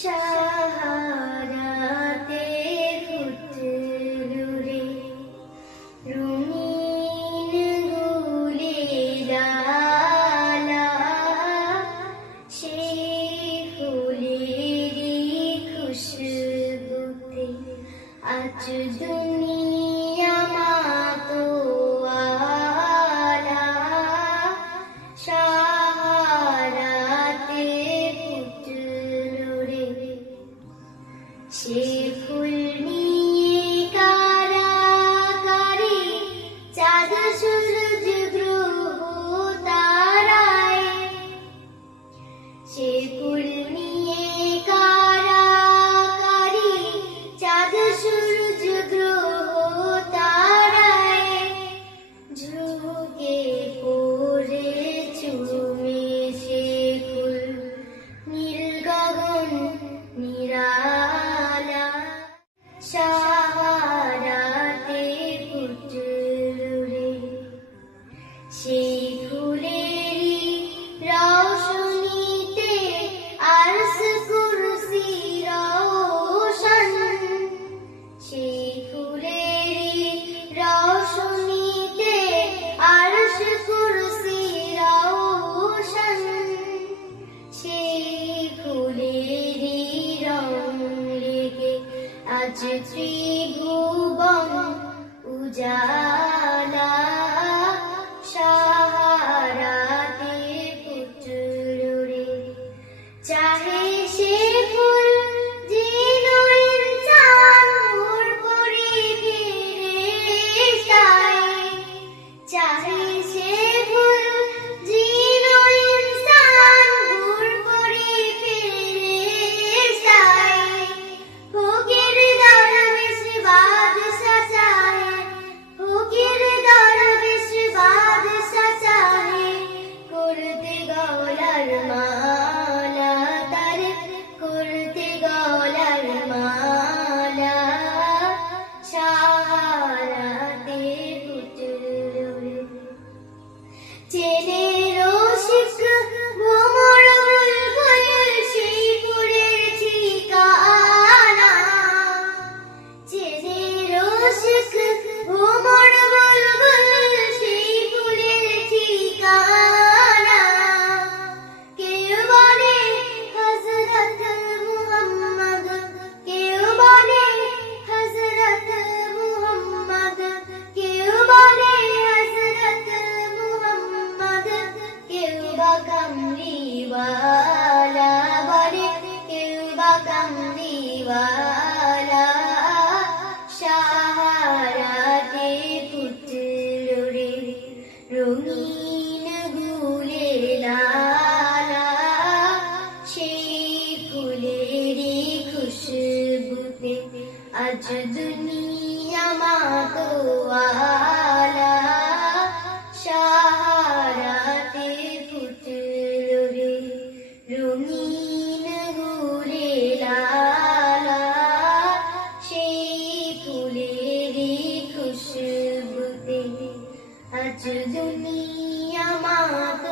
সাহারাতে ফুটলো রে রঙিন গুলের আলা, সেই ফুলেরই খুশবুতে আজ দুনিয়া মাতোয়ালা। সাহারাতে ফুটলো রে সে ফুল নিয়ে কারাকারি চাঁদ সূরজ গ্রহ তারায়, সে ফুল নিয়ে কারাকারি চাঁদ সূরজ গ্রহ তারায়, ঝুঁকে পড়ে চুমে সে ফুল নীল গগন নিরালা। সাহারাতে ফুটলো রে সেই ফুলেরই রওশনীতে আরশ কুরসি রওশন, সেই ফুলেরই রওশনীতে আরশ কুরসি রওশন, সেই ফুলেরই রং লেগে আজ ত্রিভুবন উজালা। সাহারাতে ফুটলো রে চাহে সে ফুল যেন ইনসান হুর করে ফেরেশতায়, চাহে সে ফুল যেন ইনসান হুর করে ফেরেশতায়, ফকির দরবেশ বাদশা চাহে, ফকির দরবেশ বাদশা চাহে, করতে গলার মালা তার, করতে গলার মালা। সাহারাতে ফুটলো রে চেনে রসিক ভ্রমর বুলবুল সেই ফুলের ঠিকানা, চেনে রসিক ভ্রমর বুলবুল সেই ফুলের ঠিকানা। কেউ বলে হযরত মুহাম্মদ, কেউ বলে হযরত মুহাম্মদ, কেউ বলে হযরত মুহাম্মদ, কেউ বা কামলিওয়ালা বলে, কেউ বা কামলিওয়ালা। সাহারাতে ফুটলো রে রঙিন গুলের আলা, সেই ফুলেরই খুশবুতে আজ দুনিয়া মাতোয়ালা। সাহারাতে ফুটলো রে রঙিন গুলের আলা, সেই ফুলেরই খুশবুতে আজ দুনিয়া মাতোয়ালা।